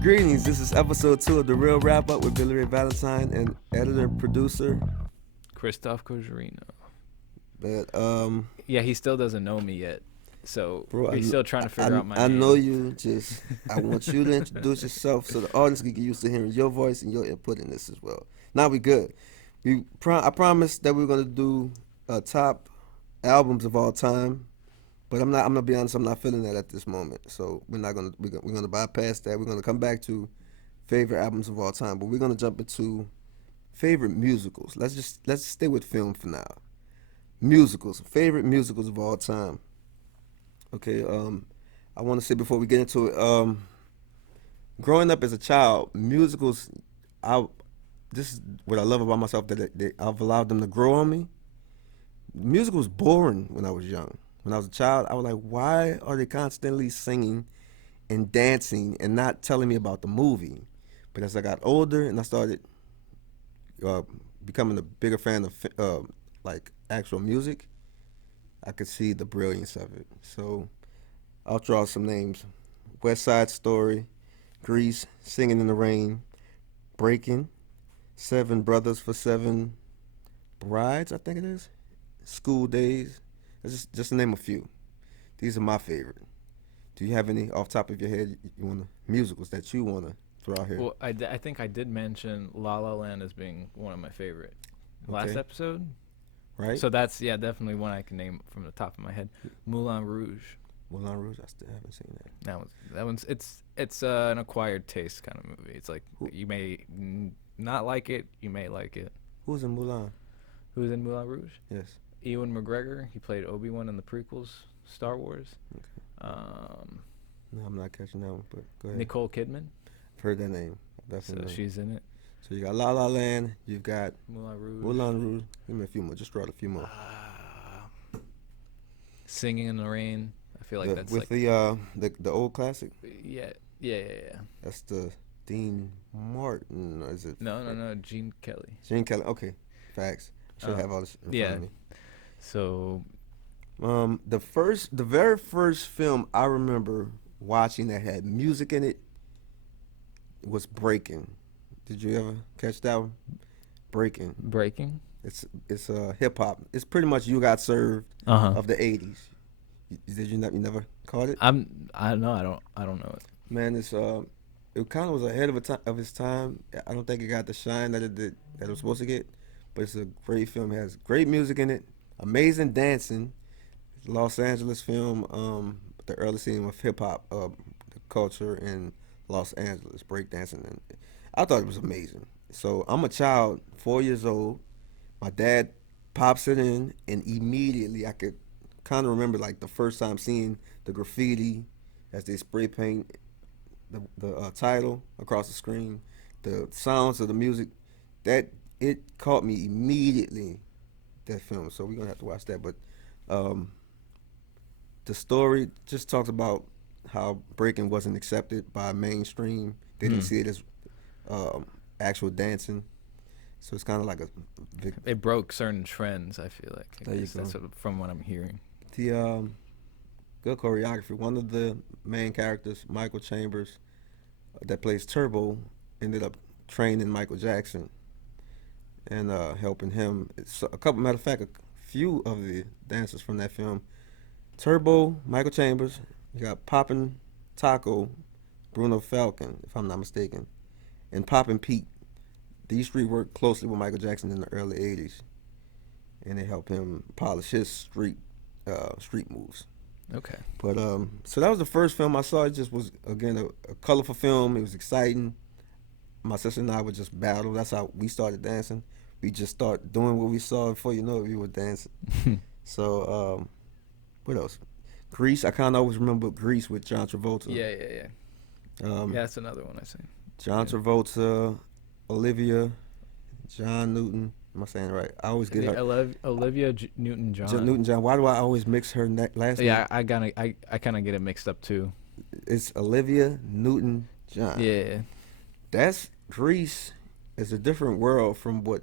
Greetings. This is episode 2 of the Real Wrap Up with Billy Ray Valentine and editor producer. Christoph Cogerino. But Yeah, he still doesn't know me yet, so bro, he's still trying to figure out my I name. know you. Just I want you to introduce yourself so the audience can get used to hearing your voice and your input in this as well. Now we good. I promised that we are gonna do top albums of all time, but I'm gonna be honest. I'm not feeling that at this moment. So we're gonna bypass that. We're gonna come back to favorite albums of all time, but we're gonna jump into favorite musicals. Let's stay with film for now. Musicals, favorite musicals of all time. Okay, I want to say before we get into it, growing up as a child, musicals, I this is what I love about myself that I've allowed them to grow on me. Music was boring when I was young. When I was a child, I was like, why are they constantly singing and dancing and not telling me about the movie? But as I got older and I started uh, becoming a bigger fan of like actual music, I could see the brilliance of it. So I'll draw some names: West Side Story, Grease, Singing in the Rain, Breaking, Seven Brothers for Seven Brides, I think it is, School Days. That's just to name a few. These are my favorite. Do you have any off top of your head you want to musicals that you want to throw out here? Well, I think I did mention La La Land as being one of my favorite last Okay. episode. Right? So that's definitely one I can name from the top of my head. Moulin Rouge. Moulin Rouge, I still haven't seen that. That one's it's an acquired taste kind of movie. It's like you may not like it, you may like it. Who's in Moulin? Who's in Moulin Rouge? Yes. Ewan McGregor. He played Obi-Wan in the prequels, Star Wars. Okay. No, I'm not catching that one, but go ahead. Nicole Kidman. I've heard that name. So Definitely. she's in it. So you got La La Land, you've got Moulin Rouge. Moulin Rouge. Give me a few more. Just draw a few more. Singing in the Rain. I feel like that's with like the old classic. yeah. That's the Dean Martin. Or is it? No. Gene Kelly. Gene Kelly. Okay, facts. Should have all this in front of me. So, the very first film I remember watching that had music in it was Breaking. Did you ever catch that one? Breaking. It's hip hop. It's pretty much You Got Served of the '80s. Did you never caught it? I don't know it. Man, it kind of was ahead of its time. I don't think it got the shine that it was supposed to get, but it's a great film. It has great music in it, amazing dancing. Los Angeles film, the early scene of hip hop, the culture in Los Angeles, breakdancing, and I thought it was amazing. So I'm a child, 4 years old. My dad pops it in, and immediately I could kind of remember like the first time seeing the graffiti as they spray paint the title across the screen, the sounds of the music. That it caught me immediately. That film, so we're gonna have to watch that. But the story just talks about how breaking wasn't accepted by mainstream. They didn't see it as actual dancing. So it's kind of like It broke certain trends. I feel like There you that's go. sort of from what I'm hearing. the good choreography. One of the main characters, Michael Chambers, that plays Turbo, ended up training Michael Jackson and helping him. Matter of fact, a few of the dancers from that film: Turbo, Michael Chambers. You got Poppin' Taco, Bruno Falcon, if I'm not mistaken, and Poppin' Pete. These three worked closely with Michael Jackson in the early '80s, and they helped him polish his street moves. Okay. But so that was the first film I saw. It just was again a colorful film. It was exciting. My sister and I would just battle. That's how we started dancing. We just start doing what we saw. Before you know it, we were dancing. So what else? Grease. I kind of always remember Grease with John Travolta. Yeah. Yeah, That's another one I seen. John Travolta, Olivia, John Newton. Am I saying it right? I always get her. Olivia Newton-John. Newton-John. Why do I always mix her last name? Yeah, I kind of get it mixed up too. It's Olivia Newton-John. Yeah. That's Grease. It's a different world from what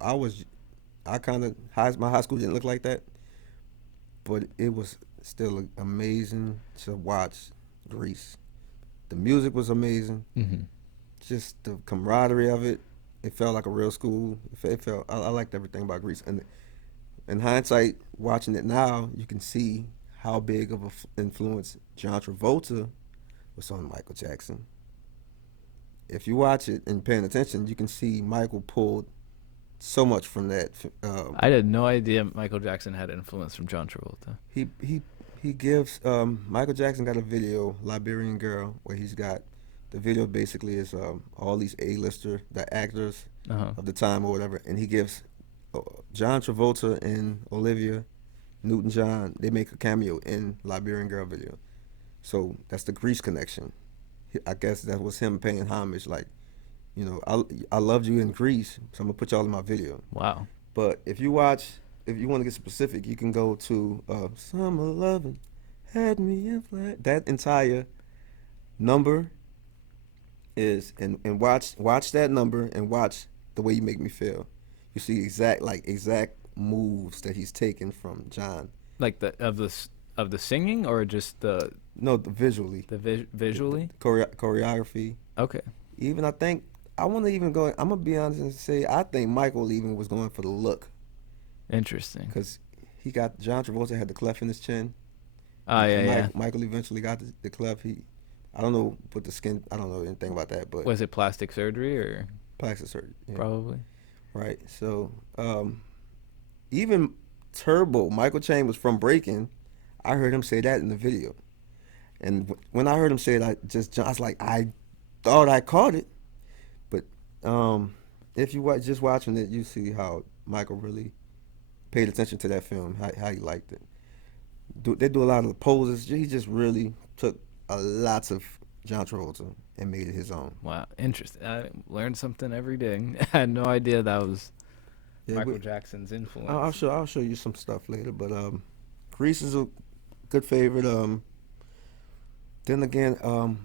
I was. My high school didn't look like that, but it was still amazing to watch Grease. The music was amazing. Hmm. Just the camaraderie of it. It felt like a real school. It felt. I liked everything about Grease. And in hindsight, watching it now, you can see how big of an influence John Travolta was on Michael Jackson. If you watch it and paying attention, you can see Michael pulled so much from that. I had no idea Michael Jackson had influence from John Travolta. He he he gives Michael Jackson got a video, Liberian Girl, where he's got the video basically is all these A-lister, the actors Uh-huh. of the time or whatever, and he gives John Travolta and Olivia Newton-John, they make a cameo in Liberian Girl video. So that's the Grease connection. I guess that was him paying homage, like, I loved you in Grease, so I'm gonna put y'all in my video. Wow. But if you want to get specific, you can go to Summer Lovin' Had Me in Flat. That entire number and watch that number and watch The Way You Make Me Feel. You see exact moves that he's taken from John. Like of the singing or just No, visually, visually? choreography. Okay. Even I think I want to even go. I'm gonna be honest and say I think Michael even was going for the look Interesting. because he got John Travolta had the cleft in his chin. Oh yeah, And yeah. Michael eventually got the cleft. I don't know with the skin. I don't know anything about that, but Was it plastic surgery or plastic surgery. Yeah. probably? Right. So even Turbo, Michael Chambers from Breaking, I heard him say that in the video, and when I heard him say it, I was like, I thought I caught it, but if you just watching it, you see how Michael really paid attention to that film, how he liked it. They do a lot of the poses. He just really took a lots of John Travolta and made it his own. Wow, interesting. I learned something every day. I had no idea that was Yeah, Michael Jackson's influence. I'll show you some stuff later, but Grease is a good favorite. Then again,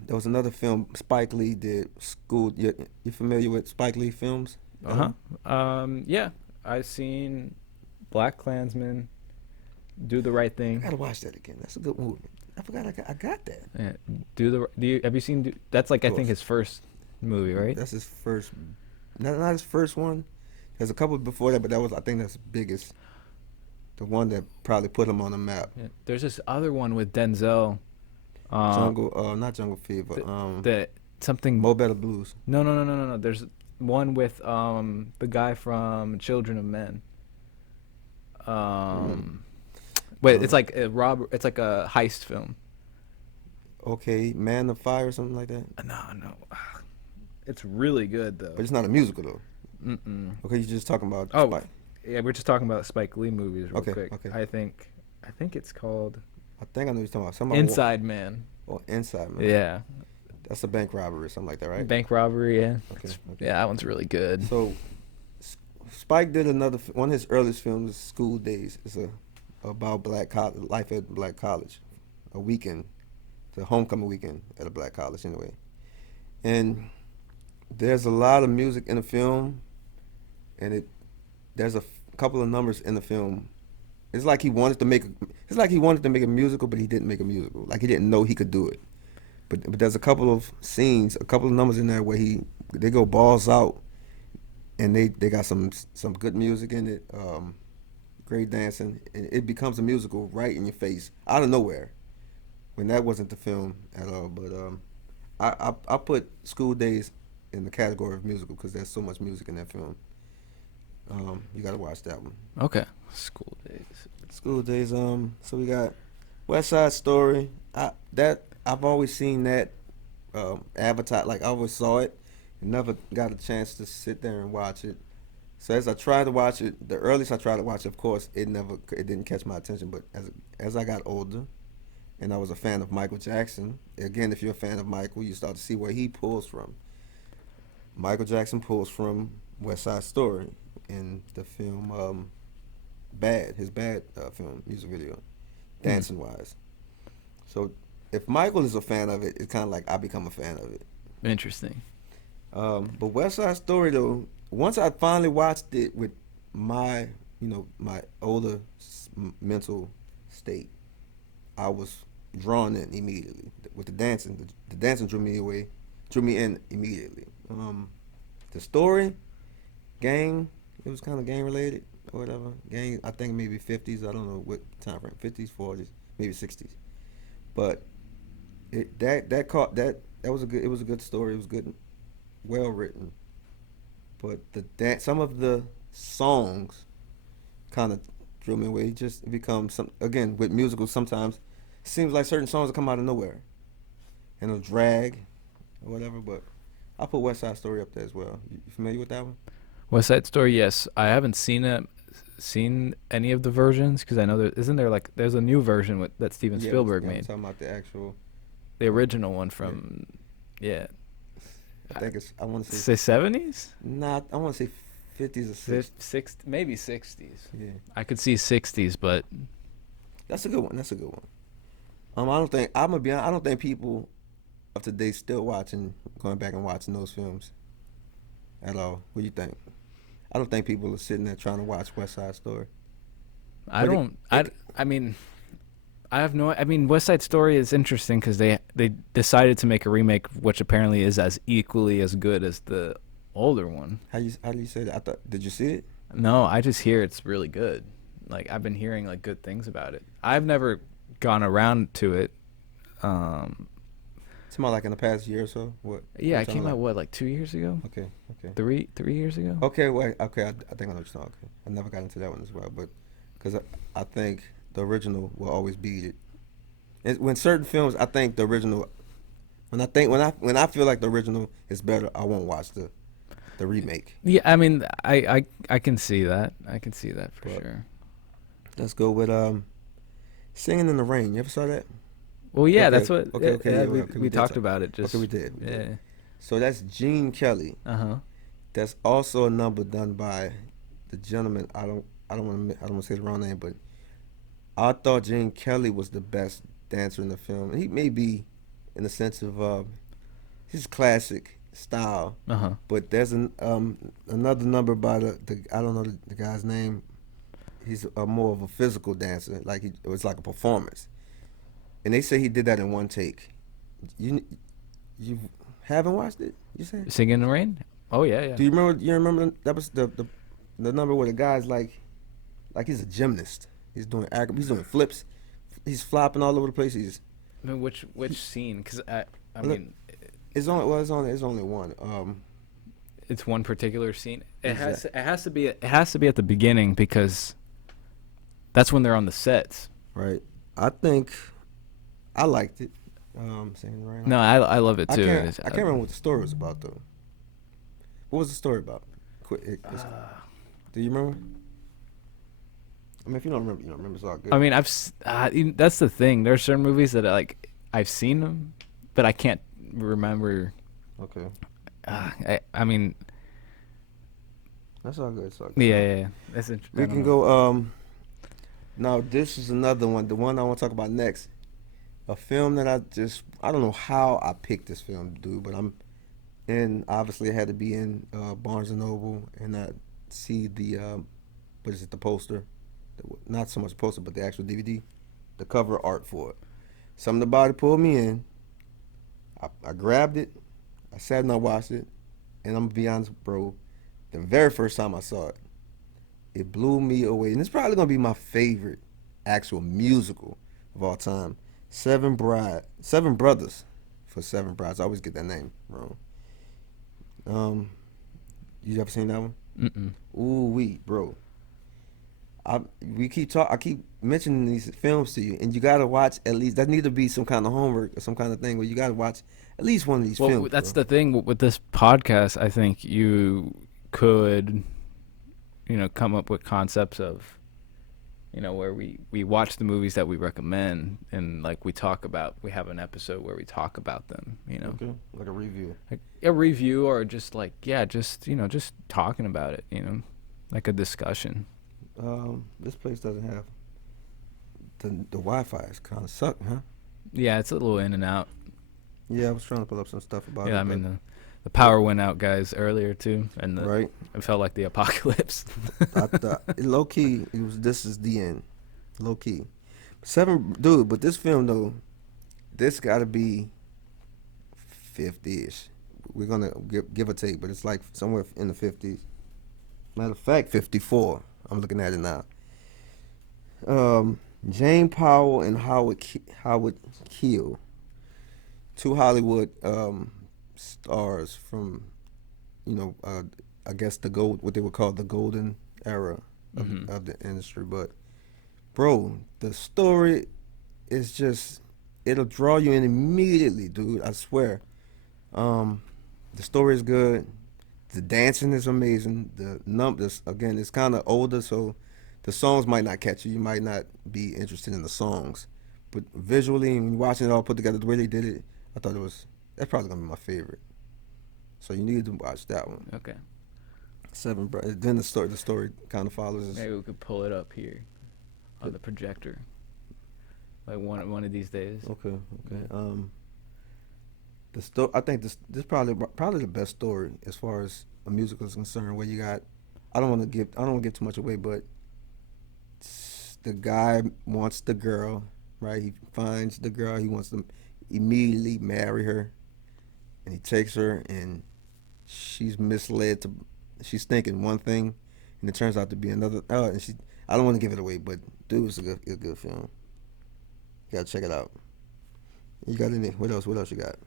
there was another film Spike Lee did. School. You familiar with Spike Lee films? Yeah, I seen Black Klansman, Do the Right I Thing. gotta watch that again. That's a good movie. I forgot I got that. Yeah, have you seen? That's like I think his first movie, right? That's his first. Not his first one. There's a couple before that, but I think that's the biggest. The one that probably put him on the map. Yeah. There's this other one with Denzel. Not Jungle Fever. The something. Mo Better Blues. No. There's one with the guy from Children of Men. Wait, it's like a It's like a heist film. Okay, Man of Fire or something like that. No. It's really good though. But it's not a musical though. Mm-mm. Okay, you're just talking about. Oh, Spike. yeah, we're just talking about Spike Lee movies real Okay, quick. okay. I think it's called I think I know what you're talking about. Somebody Inside Man. Inside Man. Yeah, That's a bank robbery or something like that, right? bank robbery. Yeah, Okay. yeah, that one's really good. So, Spike did one of his earliest films, School Days. It's about life at black college, a weekend, the homecoming weekend at a black college anyway. And there's a lot of music in the film, and there's a couple of numbers in the film. It's like he wanted to make a musical, but he didn't make a musical. Like he didn't know he could do it. But there's a couple of scenes, a couple of numbers in there where they go balls out, and they got some good music in it, great dancing, and it becomes a musical right in your face out of nowhere. When that wasn't the film at all, but I put School Days in the category of musical because there's so much music in that film. You gotta watch that one. Okay, School Days. School Days. So we got West Side Story. I've always seen that advertised. Like I always saw it, and never got a chance to sit there and watch it. So as I tried to watch it, the earliest I tried to watch it, of course, it didn't catch my attention. But as I got older, and I was a fan of Michael Jackson. Again, if you're a fan of Michael, you start to see where he pulls from. Michael Jackson pulls from West Side Story in the film his Bad film, music video, dancing wise. So if Michael is a fan of it, it's kind of like I become a fan of it. Interesting. But West Side Story though, once I finally watched it with my older mental state, I was drawn in immediately. with the dancing. The dancing drew me away, drew me in immediately. The story, gang, it was kind of gang related or whatever. Gang, I think maybe 50s. I don't know what time frame. 50s, 40s, maybe 60s. But that was a good. It was a good story. It was good, well written. But some of the songs kind of drew me away. Just it becomes some again with musicals. Sometimes it seems like certain songs will come out of nowhere and it'll drag or whatever. But I put West Side Story up there as well. You familiar with that one? West Side Story, yes. I haven't seen any of the versions because I know there's a new version that Steven Spielberg I'm made. talking about the actual, The original one from, yeah. I think I want to say 70s? Not, I want to say 50s or 60s. Maybe 60s. Yeah, I could see 60s, but that's a good one. That's a good one. I don't think I'm gonna be honest, I don't think people of today still going back and watching those films at all. What do you think? I don't think people are sitting there trying to watch West Side Story. I mean, West Side Story is interesting because they decided to make a remake, which apparently is as equally as good as the older one. How do you say that? Did you see it? No, I just hear it's really good. Like I've been hearing like good things about it. I've never gone around to it. It's more like in the past year or so. What? Yeah, it came out like 2 years ago. Okay. 3 years ago. Okay, wait. Okay, I think I know what you're talking. Okay, I never got into that one as well, but because I think the original will always beat it. When certain films, I think the original. When I feel like the original is better, I won't watch the remake. Yeah, I mean, I can see that. I can see that for sure. Let's go with Singing in the Rain. You ever saw that? Well, yeah, okay. that's what. Okay. Yeah, Yeah, we talked about it. Just okay, we did. Yeah. So that's Gene Kelly. That's also a number done by the gentleman. I don't want to say the wrong name, but I thought Gene Kelly was the best dancer in the film. He may be in the sense of his classic style. But there's another number by the I don't know the guy's name. He's more of a physical dancer. Like it was like a performance. And they say he did that in one take. You haven't watched it? You said Singing in the Rain? Oh yeah. Do you remember? You remember that was the number where the guy's like he's a gymnast. He's doing flips. He's flopping all over the place. I mean, which scene? Because I mean, it's only one. It's one particular scene. It has to be at the beginning because that's when they're on the sets. Right. I think I liked it. Singing Rain. No, I love it too. I can't remember what the story was about though. What was the story about? Do you remember? I mean, if you don't remember, you don't remember. It's all good. I mean, that's the thing. There are certain movies that I've seen them, but I can't remember. Okay. I mean, that's all good. It's all good. Yeah. That's interesting. We can go. Now this is another one. The one I want to talk about next. A film that I don't know how I picked this film, dude, but obviously it had to be in Barnes & Noble, and I see the, what is it, the poster? Not so much poster, but the actual DVD, the cover art for it. Something about it pulled me in. I grabbed it, I sat and I watched it, and I'm going to be honest, bro, the very first time I saw it, it blew me away. And it's probably going to be my favorite actual musical of all time. Seven Brothers for Seven Brides. I always get that name wrong. You ever seen that one? Ooh, bro. I keep mentioning these films to you, and you gotta watch at least. That need to be some kind of homework or some kind of thing where you gotta watch at least one of these films. That's the thing with this podcast. I think you could, come up with concepts of, where we watch the movies that we recommend and we have an episode where we talk about them, Okay. Like a review. Like a review or just just talking about it, like a discussion. This place doesn't have the Wi-Fi is kind of suck, huh? Yeah, it's a little in and out. Yeah, I was trying to pull up some stuff about it. Yeah, I mean the power went out, guys, earlier too, and right. It felt like the apocalypse. Low key, this is the end. Low key, but this film though, this got to be 50-ish. We're gonna give or take, but it's like somewhere in the 50s. Matter of fact, 54. I'm looking at it now. Jane Powell and Howard Keel, two Hollywood stars from, I guess what they would call the golden era of the industry. But bro, the story is just, it'll draw you in immediately, dude. I swear. The story is good. The dancing is amazing. The numbers, again, it's kind of older, so the songs might not catch you. You might not be interested in the songs, but visually, when you're watching it all put together, the way they did it, I thought that's probably gonna be my favorite. So you need to watch that one. Okay. Then the story kind of follows. Maybe we could pull it up here on the projector, like one of these days. Okay. I think this probably the best story as far as a musical is concerned. Where you got, I don't want to give too much away, but the guy wants the girl, right? He finds the girl. He wants to immediately marry her, and he takes her, and she's misled to. She's thinking one thing, and it turns out to be another. And I don't want to give it away, but dude, it's a good film. You gotta check it out. You got any? What else you got?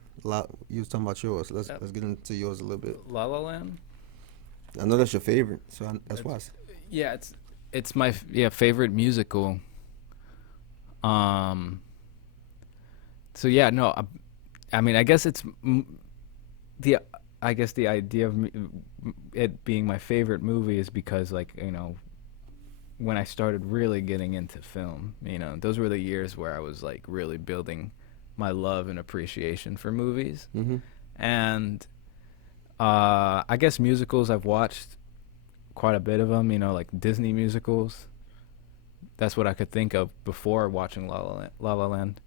You was talking about yours. Let's get into yours a little bit. La La Land. I know that's your favorite, so that's why. Yeah, it's my favorite musical. So yeah, no, I mean, I guess it's the idea of it being my favorite movie is because, like, when I started really getting into film, those were the years where I was like really building my love and appreciation for movies. Mm-hmm. And I guess musicals, I've watched quite a bit of them, like Disney musicals. That's what I could think of before watching La La Land.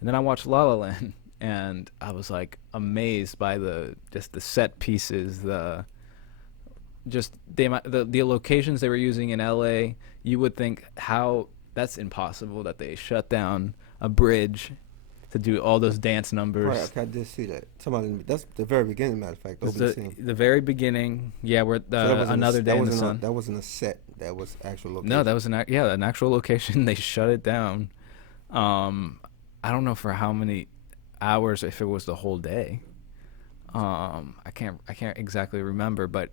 And then I watched La La Land, and I was like amazed by the set pieces, the locations they were using in LA. You would think, how that's impossible that they shut down a bridge to do all those dance numbers. Right, okay, I did see that. That's the very beginning, matter of fact. The very beginning, yeah, where Another Day in the Sun. That wasn't a set. That was actual location. No, that was an actual location. They shut it down. I don't know for how many hours, if it was the whole day. I can't exactly remember, but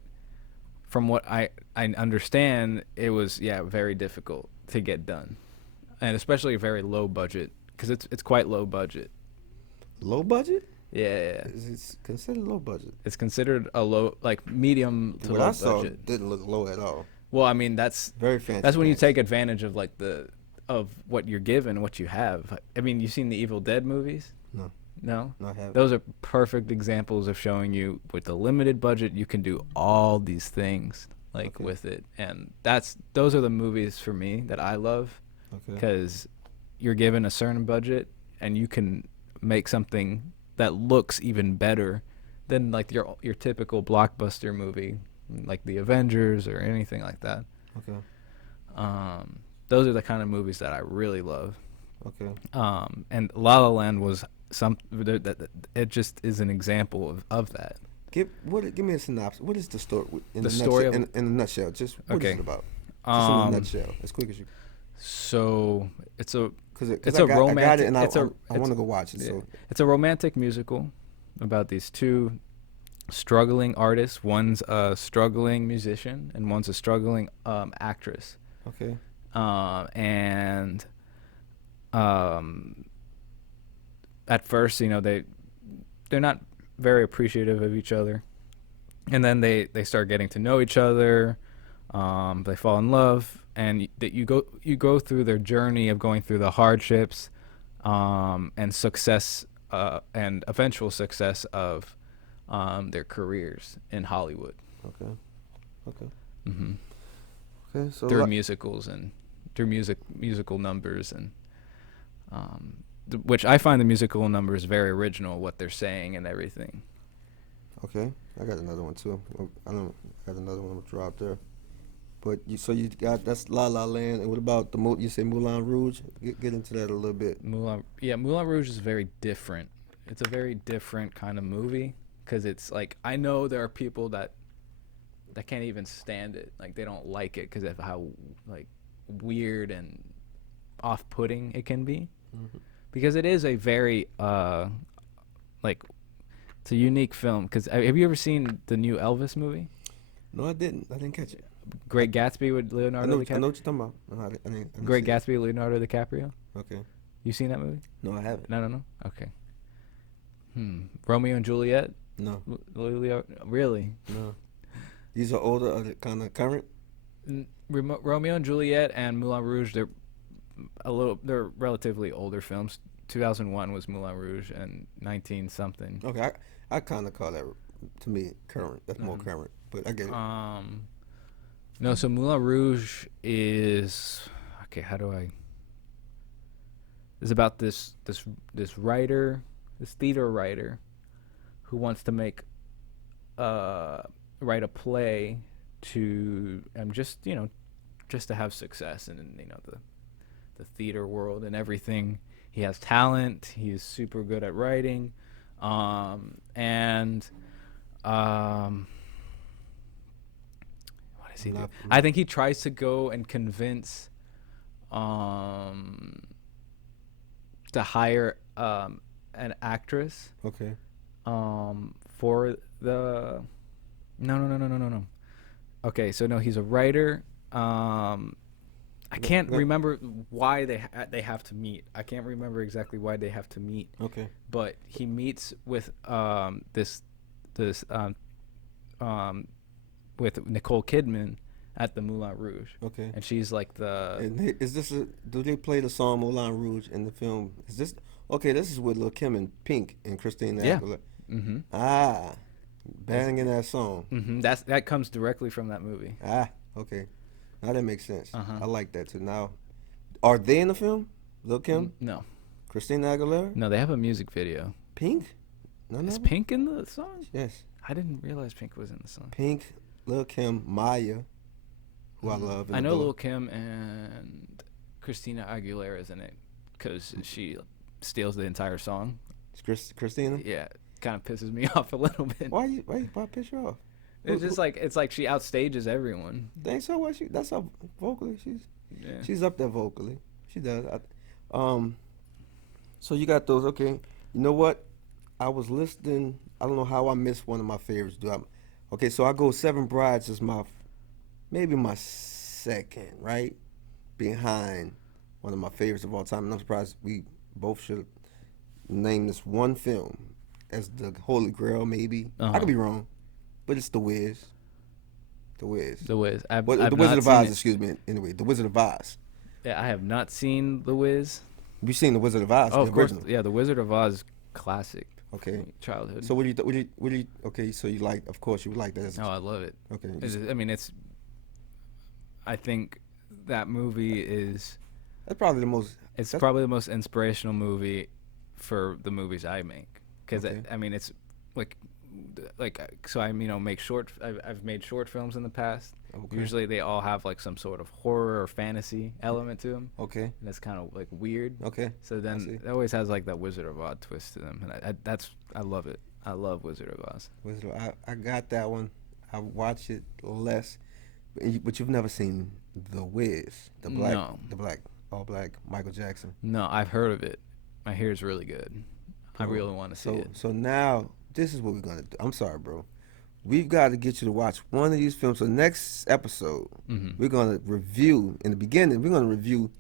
from what I understand, it was very difficult to get done, and especially a very low budget. Because it's quite low budget. Low budget? Yeah. It's considered low budget. It's considered a low, like medium to what low I saw budget. Didn't look low at all. Well, I mean, that's very fancy. That's when you take advantage of of what you're given, what you have. I mean, you've seen the Evil Dead movies? No. No, I haven't. Those are perfect examples of showing you with a limited budget you can do all these things with it, and those are the movies for me that I love because you're given a certain budget and you can make something that looks even better than like your typical blockbuster movie, like the Avengers or anything like that. Okay. Those are the kind of movies that I really love. Okay. And La La Land was it just is an example of that. Give me a synopsis. What is the story in a nutshell? Just what is it about? Just in a nutshell, as quick as you. So it's a romantic. I got it, and I want to go watch it. Yeah. So it's a romantic musical about these two struggling artists. One's a struggling musician, and one's a struggling actress. Okay. And at first, they're not very appreciative of each other, and then they start getting to know each other. They fall in love, and you go through their journey of going through the hardships, and success, and eventual success of their careers in Hollywood. Okay. Mm-hmm. Okay. So through musicals and through musical numbers, and which I find the musical numbers very original, what they're saying and everything. Okay, I got another one too. I got another one to drop there. But you got that's La La Land, and what about you say Moulin Rouge? Get into that a little bit. Moulin Rouge is very different. It's a very different kind of movie because it's like I know there are people that can't even stand it. Like they don't like it because of how like weird and off-putting it can be. Hmm. Because it is a very like it's a unique film. Because have you ever seen the new Elvis movie? No, I didn't. I didn't catch it. Great Gatsby with I Leonardo know. I DiCaprio. know what you're talking about. No, I didn't Great see it. Gatsby, Leonardo DiCaprio. Okay. You seen that movie? No, I haven't. No. Okay. Romeo and Juliet. No. Really? No. These are older, are they kind of current? Romeo and Juliet and Moulin Rouge. They're relatively older films. 2001 was Moulin Rouge and 19 something. Okay, I kind of call that to me current. That's more current, but I get it. No, so Moulin Rouge is okay. How do I? It's about this writer, this theater writer, who wants to write a play to just to have success in the theater world and everything. He has talent. He's super good at writing, and what does he do? I think he tries to go and convince to hire an actress. Okay. For the no. Okay, so no, he's a writer. I can't remember why they have to meet. I can't remember exactly why they have to meet. Okay. But he meets with this with Nicole Kidman at the Moulin Rouge. Okay. And she's like the. And do they play the song Moulin Rouge in the film? Is this okay? This is with Lil Kim and Pink and Christina Aguilera. Mm-hmm. Banging that song. Mm-hmm. That comes directly from that movie. Okay. Now that makes sense. Uh-huh. I like that too. Now, are they in the film? Lil Kim? No. Christina Aguilera? No, they have a music video. Pink? No. Is Pink in the song? Yes. I didn't realize Pink was in the song. Pink, Lil Kim, Maya, who I love. I know Lil Kim and Christina Aguilera is in it because she steals the entire song. Christina? Yeah, kind of pisses me off a little bit. Why piss you off? It's just like she outstages everyone. Think so? What that's up vocally. She's up there vocally. She does. So you got those. Okay. You know what? I was listening. I don't know how I missed one of my favorites. Okay, so I go Seven Brides is maybe my second, right? Behind one of my favorites of all time. And I'm surprised we both should name this one film as the Holy Grail, maybe. I could be wrong, but it's The Wiz. The Wiz. The Wiz. The Wizard of Oz, excuse me. Anyway, The Wizard of Oz. Yeah, I have not seen The Wiz. You've seen The Wizard of Oz? Oh, of course. Yeah, The Wizard of Oz, classic. Okay. Childhood. So what do you? Okay, so you like? Of course, you would like that. Oh, I love it. Okay. I think that movie is. That's probably the most. It's probably the most inspirational movie for the movies I make, because Okay. it's so I make short. I've made short films in the past. Okay. Usually they all have like some sort of horror or fantasy element to them. Okay. And that's kind of like weird. Okay. So then it always has like that Wizard of Oz twist to them, and I love it. I love Wizard of Oz. I got that one. I watch it less, but you've never seen The Wiz, all black Michael Jackson. No, I've heard of it. I hear it's really good. I really want to see it. So now this is what we're gonna do. I'm sorry, bro. We've got to get you to watch one of these films. So next episode, we're gonna review. In the beginning, we're gonna review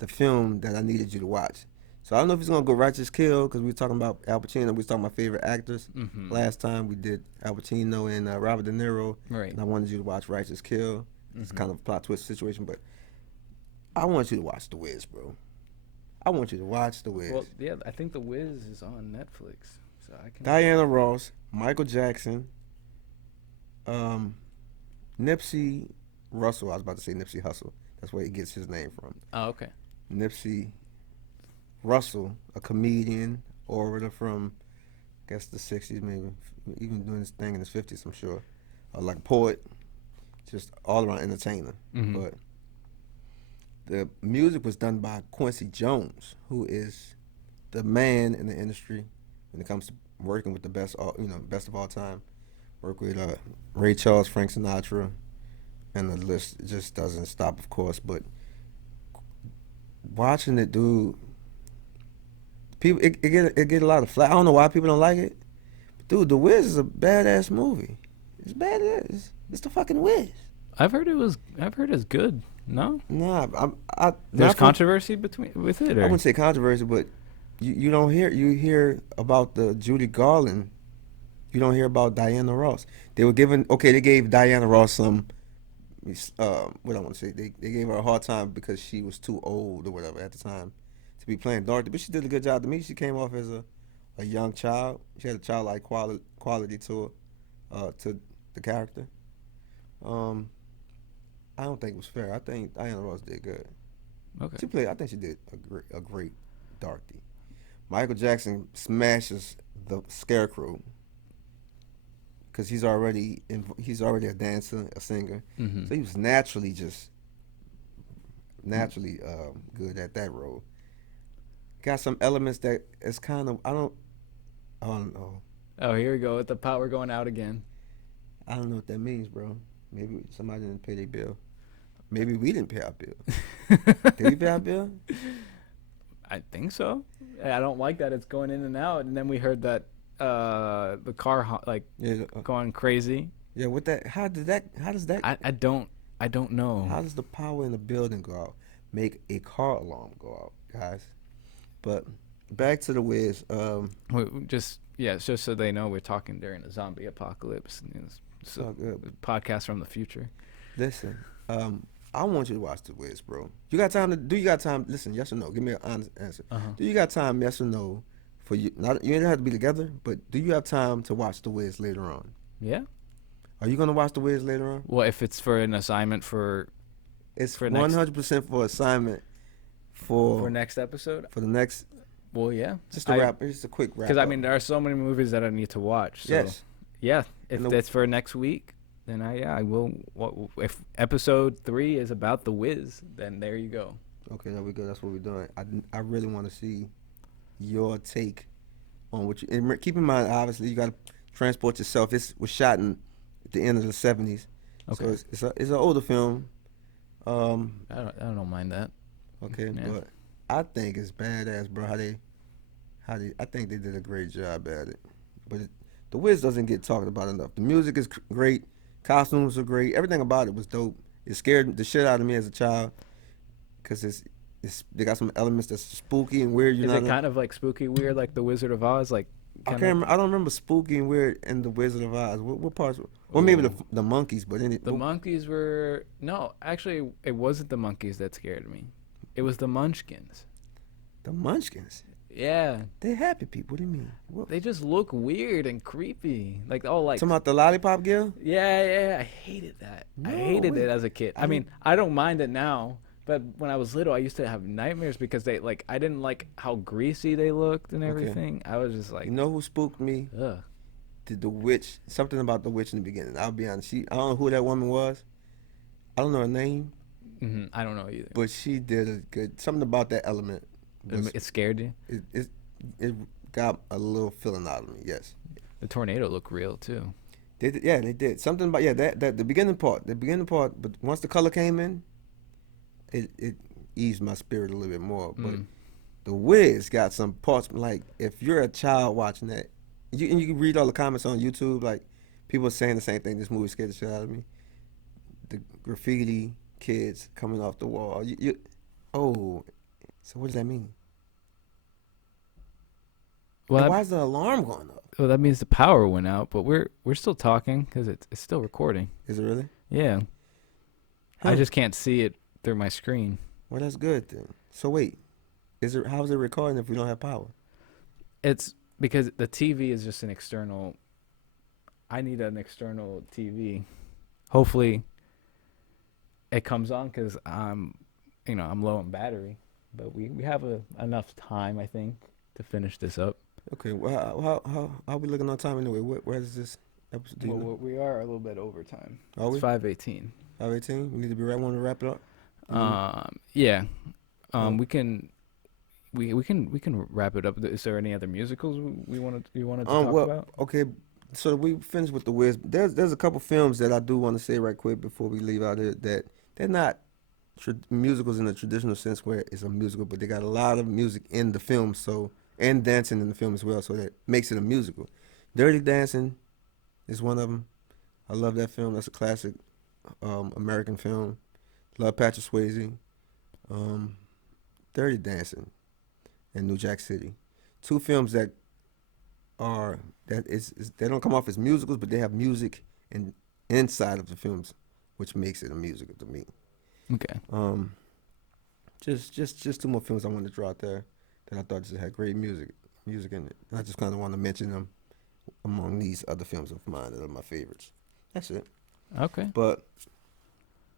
the film that I needed you to watch. So I don't know if it's gonna go Righteous Kill, because we were talking about Al Pacino. We were talking about favorite actors. Last time we did Al Pacino and Robert De Niro. Right. And I wanted you to watch Righteous Kill. It's kind of a plot twist situation, but I want you to watch The Wiz, bro. I want you to watch The Wiz. Well, yeah, I think The Wiz is on Netflix, so I can. Diana Ross, Michael Jackson, Nipsey Russell. I was about to say Nipsey Hussle. That's where he gets his name from. Oh, okay. Nipsey Russell, a comedian, orator from, I guess, the 60s, maybe, even doing his thing in his 50s, I'm sure. Like a poet. just all around entertainer. Mm-hmm. But the music was done by Quincy Jones, who is the man in the industry when it comes to working with the best, best of all time. Work with Ray Charles, Frank Sinatra, and the list just doesn't stop, of course. But watching it, dude, people it get a lot of flack. I don't know why people don't like it. But dude, The Wiz is a badass movie. It's badass. It's the fucking Wiz. I've heard it's good. No, Nah, there's not from, controversy with it. I Or wouldn't say controversy, but you don't hear about the Judy Garland. You don't hear about Diana Ross. They gave Diana Ross some what I want to say. They gave her a hard time because she was too old or whatever at the time to be playing Dorothy. But she did a good job to me. She came off as a young child. She had a childlike quality to the character. Um, I don't think it was fair. I think Diana Ross did good. okay, She played. I think she did a great Dorothy. Michael Jackson smashes the Scarecrow because he's already a dancer, a singer, mm-hmm. so he was naturally good at that role. Got some elements that is kind of I don't know. Oh, here we go with the power going out again. I don't know what that means, bro. Maybe somebody didn't pay their bill. Maybe we didn't pay our bill. Did we pay our bill? I think so. I don't like that it's going in and out. And then we heard that the car Yeah. going crazy. Yeah. What that? How does that? I don't know. How does the power in the building go out? Make a car alarm go out, guys. But back to the Wiz. It's just so they know we're talking during a zombie apocalypse. It's all good. Podcast from the future. Listen, I want you to watch the Wiz, bro. Do you got time? Listen, yes or no? Give me an honest answer. Uh-huh. Do you got time? Yes or no? For you, not you don't have to be together, but do you have time to watch the Wiz later on? Yeah. Are you gonna watch the Wiz later on? Well, if it's for an assignment It's for 100% for assignment for next episode. for the next. Well, yeah. Just a quick wrap. Because I mean, there are so many movies that I need to watch. So, Yes. yeah. If that's for next week, then I will. If episode 3 is about the Wiz, then there you go. Okay, there we go. That's what we're doing. I really want to see your take on what you. And keep in mind, obviously, you got to transport yourself. It was shot in at the end of the '70s, Okay. so it's an older film. I don't mind that. Okay, Yeah. but I think it's badass, bro. I think they did a great job at it. But the Wiz doesn't get talked about enough. The music is great, costumes are great, everything about it was dope. It scared the shit out of me as a child, cause they got some elements that's spooky and weird. Is it kind of like spooky, weird, like the Wizard of Oz? Like I don't remember spooky and weird in the Wizard of Oz. What parts? Or maybe the monkeys, but the monkeys were actually it wasn't the monkeys that scared me. It was the Munchkins. The Munchkins. Yeah. They're happy people. What do you mean? What? They just look weird and creepy. Talking about the lollipop girl? Yeah. I hated that. I hated it as a kid. I mean, I don't mind it now, but when I was little, I used to have nightmares because I didn't like how greasy they looked and everything. I was just like, you know who spooked me? ugh. The witch. Something about the witch in the beginning. I'll be honest. I don't know who that woman was. I don't know her name. Mm-hmm. I don't know either. But she did a good. Something about that element. It scared you? It got a little feeling out of me. Yes. The tornado looked real too. They did something about that the beginning part. But once the color came in, it eased my spirit a little bit more. But the Wiz got some parts like if you're a child watching that, you can read all the comments on YouTube. Like people saying the same thing. This movie scared the shit out of me. The graffiti kids coming off the wall. So what does that mean? Well, why is the alarm going off? Well, that means the power went out, but we're still talking because it's still recording. Is it really? Yeah. Huh. I just can't see it through my screen. Well, that's good then. So wait, how is it recording if we don't have power? It's because the TV is just an external. I need an external TV. Hopefully, it comes on because I'm low on battery, but we have enough time, I think, to finish this up. Okay. Well, how are we looking on time anyway? Where is this? Episode, We are a little bit over time. Are It's we? 5:18. 5:18. We need to be right. Want to wrap it up? Yeah. Uh, We can we can wrap it up. Is there any other musicals we wanted you wanted to talk well, about? okay. So we finished with the Wiz. There's a couple films that I do want to say right quick before we leave out here that they're not musicals in the traditional sense where it's a musical, but they got a lot of music in the film, so and dancing in the film as well, so that makes it a musical. Dirty Dancing is one of them. I love that film. That's a classic American film. Love Patrick Swayze. Um, Dirty Dancing and New Jack City. Two films that are they don't come off as musicals, but they have music and inside of the films, which makes it a musical to me. Okay. Just two more films I wanted to draw out there that I thought just had great music in it. I just kind of want to mention them among these other films of mine that are my favorites. That's it. Okay. But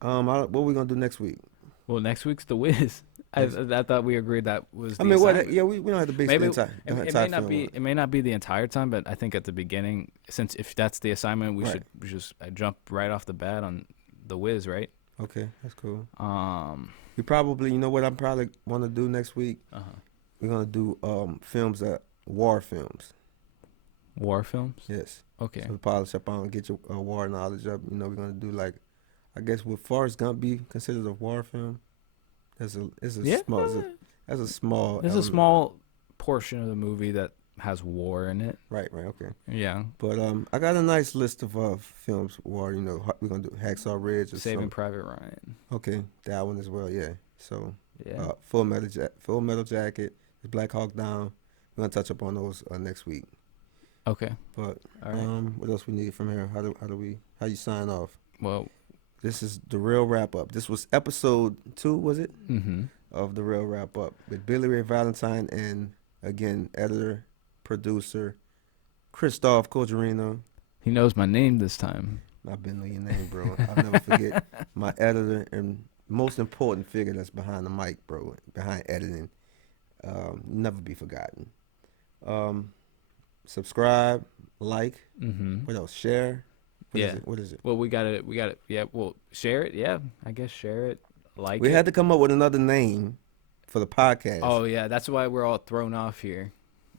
what are we gonna do next week? Well, next week's The Wiz. I thought we agreed that was. I The mean, what? assignment. Yeah, we don't have to base Maybe the it entire may not film be on it. it may not be the entire time, but I think at the beginning, since if that's the assignment, we Right. should just jump right off the bat on The Wiz, right? Okay, that's cool. Um. We probably, you know what I probably want to do next week? Uh-huh. We're gonna do films that war films. War films. Yes. Okay. So polish up on, get your war knowledge up. You know, we're gonna do like, I guess would Forrest Gump be considered a war film? Yeah. That's a small. There's a element. small portion of the movie that has war in it. Right. Okay. Yeah. But I got a nice list of films war. You know, we're gonna do Hacksaw Ridge or Saving something. Private Ryan. Okay, that one as well. Yeah. So Yeah. Full Metal Jacket, Black Hawk Down. We're gonna touch up on those next week. Okay. But All right. what else we need from here? How you sign off? Well. This is the real wrap up. This was episode 2, was it? Mm-hmm. Of the real wrap up with Billy Ray Valentine and again editor, producer, Christoph Cogerino. He knows my name this time. I've been knowing your name, bro. I'll never forget my editor and most important figure that's behind the mic, bro. Behind editing, never be forgotten. Subscribe, like. Mm-hmm. What else? Share. What is it? Well, we got it. Yeah. Well, share it. Yeah. I guess share it. Like We it. had to come up with another name for the podcast. Oh yeah, that's why we're all thrown off here.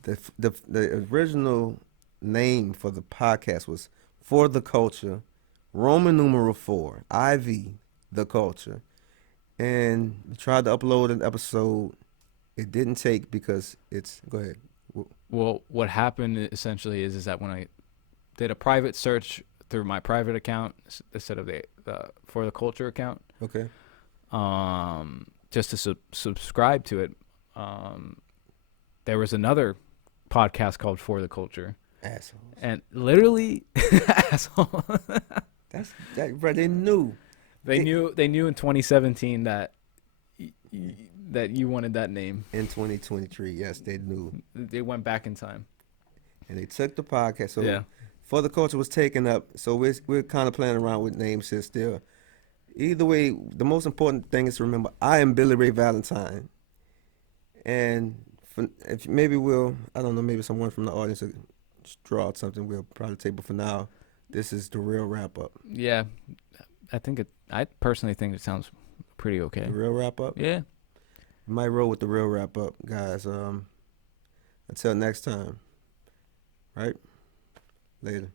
The original name for the podcast was For the Culture, Roman numeral 4, IV, The Culture. And we tried to upload an episode. It didn't take because go ahead. Well, what happened essentially is that when I did a private search through my private account instead of the For the Culture account, Okay. just to subscribe to it, there was another podcast called For the Culture. Assholes. And literally, asshole. Bro, they knew. They knew in 2017 that that you wanted that name. In 2023, yes, they knew. They went back in time. And they took the podcast. So Yeah. For the Culture was taken up. So we're kind of playing around with names here still. Either way, the most important thing is to remember I am Billy Ray Valentine. And if maybe I don't know, maybe someone from the audience will draw out something we'll probably take. But for now, this is the real wrap up. Yeah. I personally think it sounds pretty okay. The real wrap up? Yeah. Might roll with the real wrap up, guys. Until next time. Right? Later.